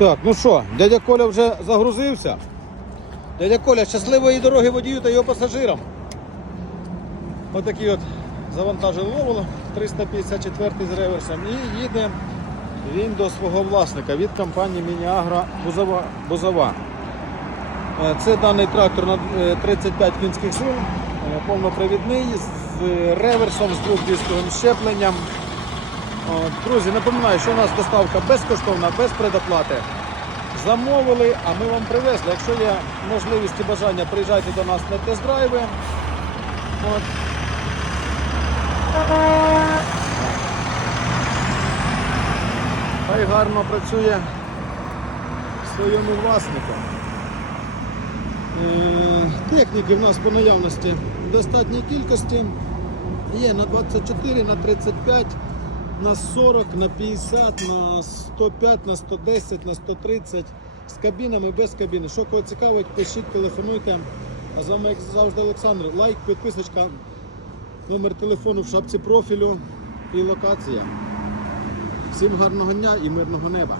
Так, ну що, дядя Коля вже загрузився. Дядя Коля, щасливої дороги водію та його пасажирам. Отакий от завантажив ловоло 354 з реверсом і їде він до свого власника від компанії Мініагра Бузова. Бузова. Е, Це даний трактор на е, 35 кінських сил, е, повнопривідний, з реверсом, з двохдисковим щепленням. От, Друзі, напоминаю, що у нас доставка безкоштовна, без предоплати. Замовили, а ми вам привезли. Якщо є можливість і бажання, приїжджайте до нас на тест-драйви. От. Хай гарно працює своєму власнику. Е, Техніки в нас по наявності в достатній кількості. Є на 24, на 35, на 40, на 50, на 105, на 110, на 130 з кабінами, без кабіни. Що кого цікавить, пишіть, телефонуйте. А з вами, як завжди, Олександр. Лайк, підписочка, номер телефону в шапці профілю і локація. Всім гарного дня і мирного неба.